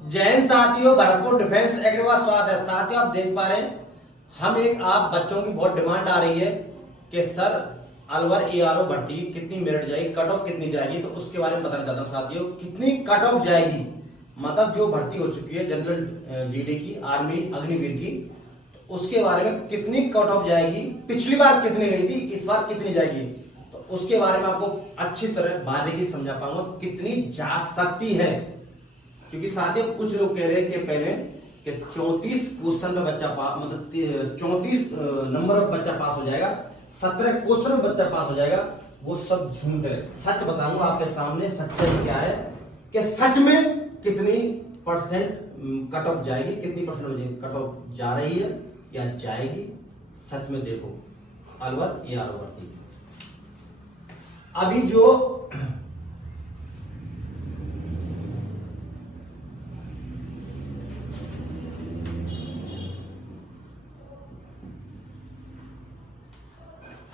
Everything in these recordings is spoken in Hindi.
जय हिंद साथियों, भरतपुर डिफेंस एकेडमी का स्वागत है। साथियों, आप देख पा रहे हैं आप बच्चों की बहुत डिमांड आ रही है कि सर अलवर एआरओ भर्ती कितनी मेरिट जाएगी, कट ऑफ कितनी जाएगी, तो उसके बारे में बताना चाहता हूं साथियों। कितनी कट ऑफ जाएगी, मतलब जो भर्ती हो चुकी है जनरल जीडी की, आर्मी अग्निवीर की, तो उसके बारे में कितनी कट ऑफ जाएगी, पिछली बार कितनी गई थी, इस बार कितनी जाएगी, तो उसके बारे में आपको अच्छी तरह बारीकी समझा पाऊंगा कितनी जा सकती है। क्योंकि साथियों कुछ लोग कह रहे हैं कि पहले कि 34 क्वेश्चन पे बच्चा पास, मतलब 34 नंबर पर बच्चा पास हो जाएगा, 17 क्वेश्चन में बच्चा पास हो जाएगा। वो सब झूठ है। सच बताऊंगा आपके सामने सच्चाई क्या है कि सच में कितनी परसेंट कट ऑफ जाएगी, कितनी परसेंट कट ऑफ जा रही है या जाएगी। सच में देखो, अलवर एआरओ भर्ती अभी जो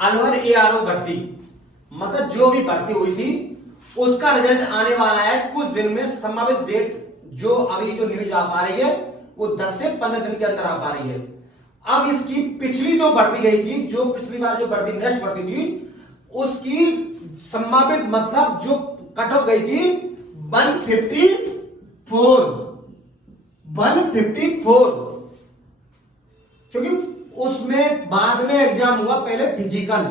अलवर एआरओ भर्ती, मतलब जो भी भर्ती हुई थी उसका रिजल्ट आने वाला है कुछ दिन में। संभावित डेट जो अभी जो न्यूज आ पा रही है वो 10 से 15 दिन के अंदर आ पा रही है। अब इसकी पिछली जो भर्ती गई थी, जो पिछली बार जो भर्ती नेक्स्ट भर्ती थी, उसकी संभावित मतलब जो कट ऑफ गई थी 154, क्योंकि उसमें बाद में एग्जाम हुआ, पहले फिजिकल।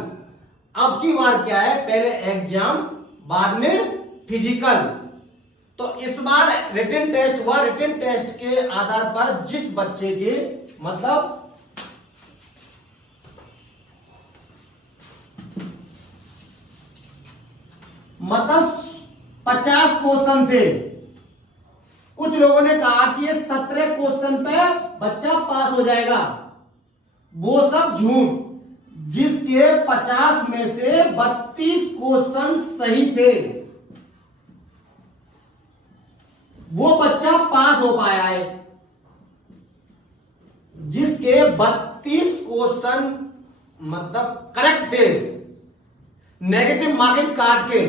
अब की बार क्या है, पहले एग्जाम बाद में फिजिकल। तो इस बार रिटन टेस्ट हुआ। रिटन टेस्ट के आधार पर जिस बच्चे के मतलब मतलब 50 क्वेश्चन थे, कुछ लोगों ने कहा कि ये 17 क्वेश्चन पे बच्चा पास हो जाएगा। वो सब झूठ। जिसके 50 में से 32 क्वेश्चन सही थे वो बच्चा पास हो पाया है। जिसके 32 क्वेश्चन मतलब करेक्ट थे, नेगेटिव मार्किंग काट के,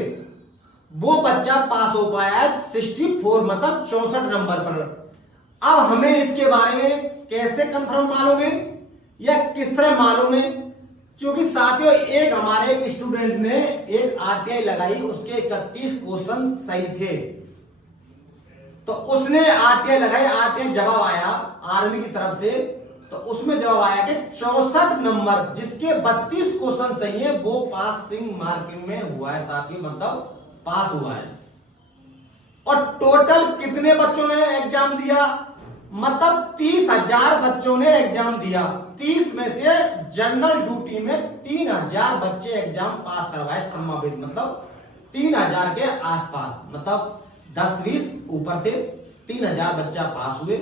वो बच्चा पास हो पाया है 64, मतलब 64 नंबर पर। अब हमें इसके बारे में कैसे कंफर्म मालूम है या किस तरह मालूम है, क्योंकि साथियों एक हमारे एक स्टूडेंट ने एक आरटीआई लगाई, उसके 31 क्वेश्चन सही थे। तो उसने आरटीआई लगाई, आरटीआई जवाब आया आर्मी की तरफ से, तो उसमें जवाब आया कि 64 नंबर, जिसके 32 क्वेश्चन सही है वो पासिंग मार्किंग में हुआ है साथियों, मतलब पास हुआ है। और टोटल कितने बच्चों ने एग्जाम दिया, मतलब 30,000 बच्चों ने एग्जाम दिया। 30 में से जनरल ड्यूटी में 3,000 बच्चे एग्जाम पास करवाए संभावित, मतलब 3,000 के आसपास, मतलब 10-20 ऊपर थे, 3,000 बच्चा पास हुए।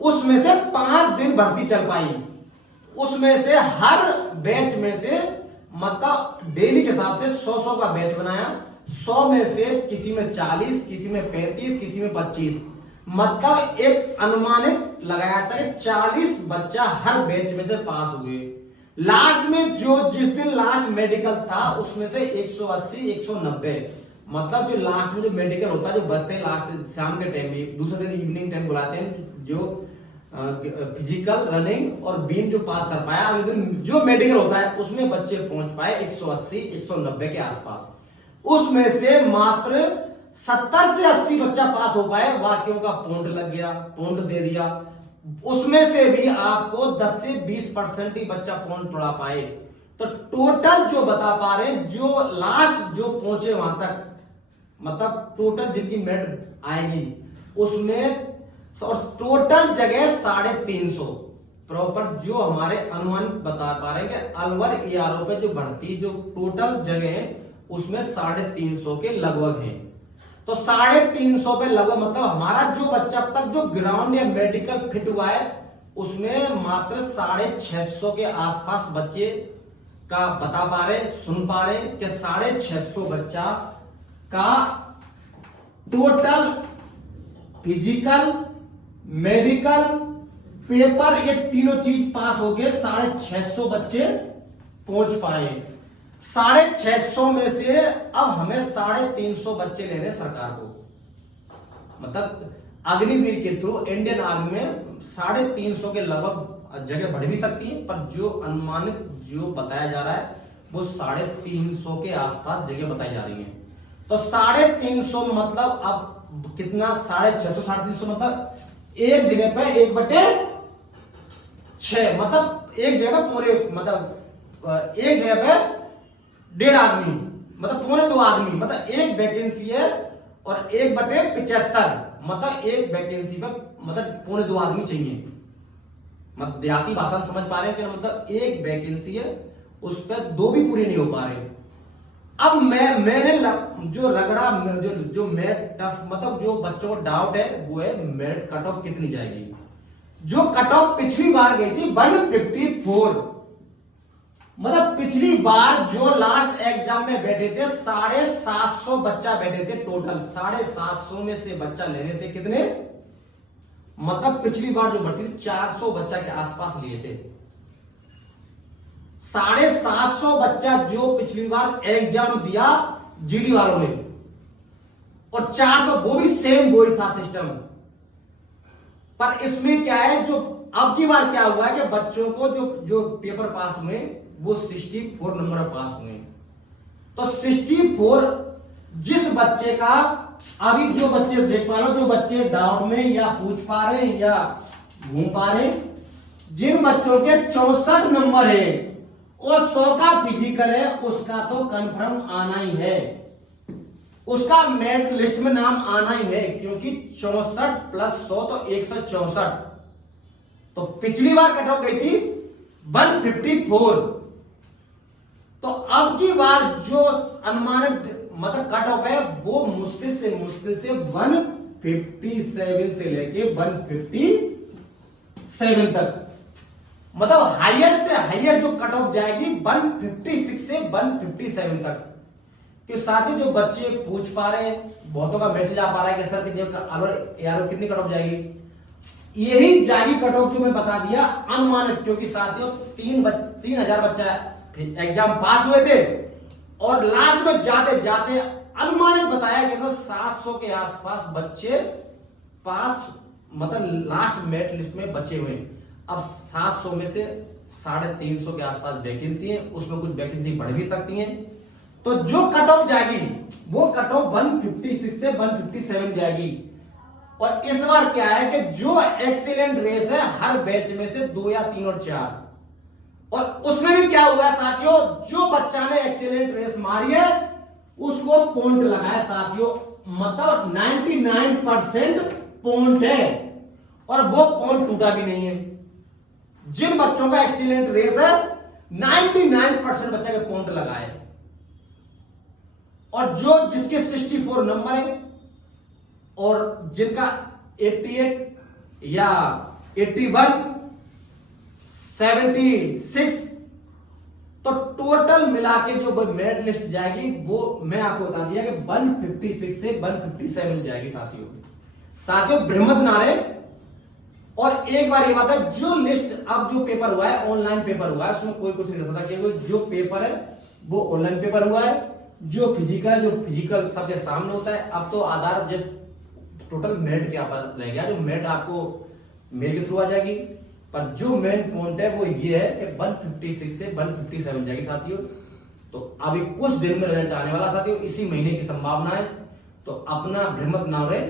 उसमें से 5 दिन भर्ती चल पाई। उसमें से हर बैच में से मतलब डेली के हिसाब से 100-100 का बैच बनाया। 100 में से किसी में 40, किसी में 35, किसी में 25, मतलब एक अनुमानित लगाया था कि 40 बच्चा हर बैच में से पास हुए। लास्ट में जो जिस दिन लास्ट मेडिकल था उसमें से 180, 190, मतलब जो लास्ट में जो मेडिकल होता है, जो बचते हैं लास्ट शाम के टाइम में, दूसरे दिन इवनिंग टाइम बुलाते हैं, जो फिजिकल रनिंग और बीम जो पास कर पाया, अगले दिन जो मेडिकल होता है उसमें बच्चे पहुंच पाए 180, 190 के आसपास। उसमें से मात्र 70 से 80 बच्चा पास हो पाए, बाकियों का पौंड लग गया, पौंड दे दिया। उसमें से भी आपको 10 से 20% ही बच्चा पौंड तोड़ा पाए। तो टोटल जो बता पा रहे हैं, जो लास्ट जो पहुंचे वहां तक, मतलब टोटल जिनकी मेरिट आएगी उसमें, और टोटल जगह 350 प्रॉपर जो हमारे अनुमान बता पा रहे हैं कि अलवर एआरओ पे जो भर्ती जो टोटल जगह है उसमें 350 के लगभग हैं। तो 350 पे लगभग मतलब हमारा जो बच्चा अब तक जो ग्राउंड या मेडिकल फिट हुआ है उसमें मात्र 650 के आसपास बच्चे का बता पा रहे, सुन पा रहे कि 650 बच्चा का टोटल फिजिकल, मेडिकल, पेपर, ये तीनों चीज पास हो गए। 650 बच्चे पहुंच पाए। 650 में से अब हमें 350 बच्चे लेने सरकार को, मतलब अग्निवीर के थ्रू इंडियन आर्मी में 350 के लगभग जगह बढ़ भी सकती है, पर जो अनुमानित जो बताया जा रहा है वो 350 के आसपास जगह बताई जा रही है। तो 350 मतलब अब कितना, 650 350 मतलब एक जगह पे 1/6, मतलब एक जगह पे पूरे, मतलब एक जगह पे 1.5 आदमी, मतलब 2.25 आदमी, मतलब एक वैकेंसी है और 1/75, मतलब एक वैकेंसी पे मतलब 2.25 आदमी चाहिए। मतलब देहाती भाषा में समझ पा रहे हैं कि मतलब एक वैकेंसी है उस पर 2 भी पूरे नहीं हो पा रहे। अब मैंने जो रगड़ा जो मेरिट टफ, मतलब जो बच्चों को डाउट है वो है मेरिट कट ऑफ कितनी जाएगी। जो कट ऑफ पिछली बार गई थी 154, मतलब पिछली बार जो लास्ट एग्जाम में बैठे थे 750 बच्चा बैठे थे टोटल, 750 में से बच्चा लेने थे कितने, मतलब पिछली बार जो भर्ती थी 400 बच्चा के आसपास लिए थे। 750 बच्चा जो पिछली बार एग्जाम दिया जीडी वालों ने, और 400 वो भी सेम वही था सिस्टम। पर इसमें क्या है, जो अब की बार क्या हुआ है कि बच्चों को जो पेपर पास हुए वो 64 नंबर पास हुए। तो 64 जिस बच्चे का, अभी जो बच्चे देख पा रहे हो, जो बच्चे डाउट में या पूछ पा रहे हैं या घूम पा रहे हैं, जिन बच्चों के 64 नंबर है और 100 का फिजिकल है, उसका तो कंफर्म आना ही है, उसका मेरिट लिस्ट में नाम आना ही है, क्योंकि 64 + 100 तो 164। तो पिछली बार कट ऑफ गई थी 154, तो अब की बार जो अनुमानित मतलब कट ऑफ है वो मुश्किल से 157 से लेके 157 तक, मतलब हाईएस्ट से हाईएस्ट जो कट ऑफ जाएगी 156 से 157 तक। कि साथ ही जो बच्चे पूछ पा रहे हैं, बहुतों का मैसेज आ पा रहा है कि सर यार कितनी कट ऑफ जाएगी, यही जाली कट ऑफ जो मैं बता दिया अनुमानित, क्योंकि साथियों 3000 बच्चा एग्जाम पास हुए थे और लास्ट में जाते जाते अनुमानित बताया कि 700 के आसपास बच्चे पास, मतलब लास्ट मेरिट लिस्ट में बचे हुए। अब 700 में से 350 के आसपास वैकेंसी है, उसमें कुछ वैकेंसी बढ़ भी सकती हैं। तो जो कट ऑफ जाएगी वो कट ऑफ 156 से 157 जाएगी। और इस बार क्या है कि जो एक्सीलेंट रेस है हर बैच में से 2 या 3 और 4, और उसमें भी क्या हुआ है साथियों, जो बच्चा ने एक्सीलेंट रेस मारी है उसको पॉइंट लगाया साथियों, मतलब 99% पॉइंट है और वो पॉइंट टूटा भी नहीं है। जिन बच्चों का एक्सीलेंट रेस है 99% बच्चे के पॉइंट लगाए, और जो जिसके 64 नंबर है और जिनका 88 या 81 76, तो टोटल मिला के जो मेरिट लिस्ट जाएगी वो मैं आपको बता दिया कि 156 से 157 जाएगी साथियों भ्रमत ना रहे। और एक बार ये बात है, जो लिस्ट अब जो पेपर हुआ है ऑनलाइन पेपर हुआ है, उसमें कोई कुछ नहीं कर सकता, क्योंकि जो पेपर है वो ऑनलाइन पेपर हुआ है, जो फिजिकल सबके सामने होता है। अब तो आधार जिस टोटल मेरिट क्या रह गया, जो मेरिट आपको मेल के थ्रू आ जाएगी, पर जो मेन पॉइंट है वो ये है कि 156 से 157 जाएगी साथियों। तो अभी कुछ दिन में रिजल्ट आने वाला साथियों, इसी महीने की संभावना है। तो अपना भ्रमत ना रहे,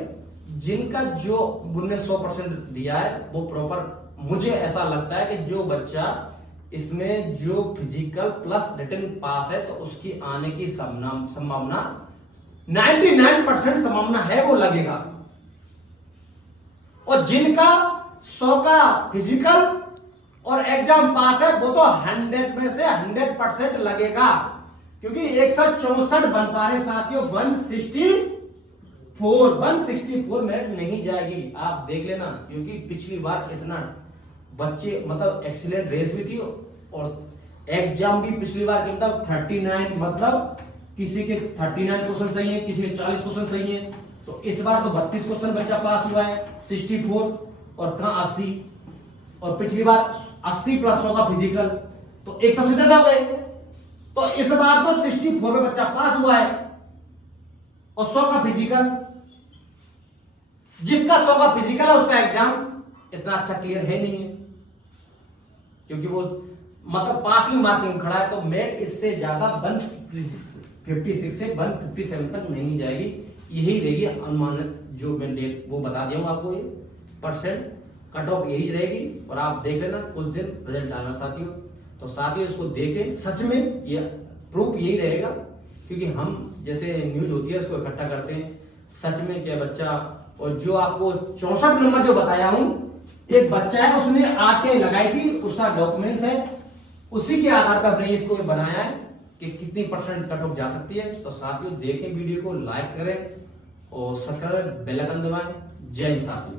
जिनका जो 100% दिया है वो प्रॉपर, मुझे ऐसा लगता है कि जो बच्चा इसमें जो फिजिकल प्लस रिटन पास है तो उसकी आने की संभावना 99% संभावना है वो लगेगा। और जिनका 100 का फिजिकल और एग्जाम पास है वो तो 100 में से 100% लगेगा, क्योंकि 164 बन पा रहे साथियों, 164 मिनट नहीं जाएगी, आप देख लेना। क्योंकि पिछली बार इतना बच्चे मतलब एक्सीलेंट रेस भी थी और एग्जाम भी पिछली बार के मतलब 39, मतलब किसी के 39 क्वेश्चन सही है, किसी के 40 क्वेश्चन सही है। तो इस बार तो 32 क्वेश्चन बच्चा पास हुआ है, 64 और कहां 80, और पिछली बार 80 + 100 का फिजिकल तो 170 हो गए। तो इस बार तो 64 में बच्चा पास हुआ है और 100 का फिजिकल, जिसका 100 का फिजिकल है उसका एग्जाम इतना अच्छा क्लियर है नहीं है, क्योंकि वो मतलब पासिंग मार्किंग में खड़ा है, तो मेट इससे ज्यादा 156 से 157 तक नहीं जाएगी। यही रहेगी अनुमानित जो मैं डेट वो बता दिया हूं आपको, ये परसेंट कट ऑफ यही रहेगी। और आप देख लेना कुछ दिन रिजल्ट आना साथियों। तो साथियों इसको देखें, सच में ये प्रूफ यही रहेगा, क्योंकि हम जैसे न्यूज होती है उसको इकट्ठा करते हैं, सच में क्या बच्चा। और जो आपको 64 नंबर जो बताया हूं, एक बच्चा है उसने आरटीआई लगाई थी, उसका डॉक्यूमेंट्स है, उसी के आधार पर हमने इसको बनाया है कि कितनी परसेंट कट ऑफ जा सकती है। तो साथियों देखें वीडियो को, लाइक करें और सब्सक्राइब बेल आइकन दबाएं। जय हिंद साथियों।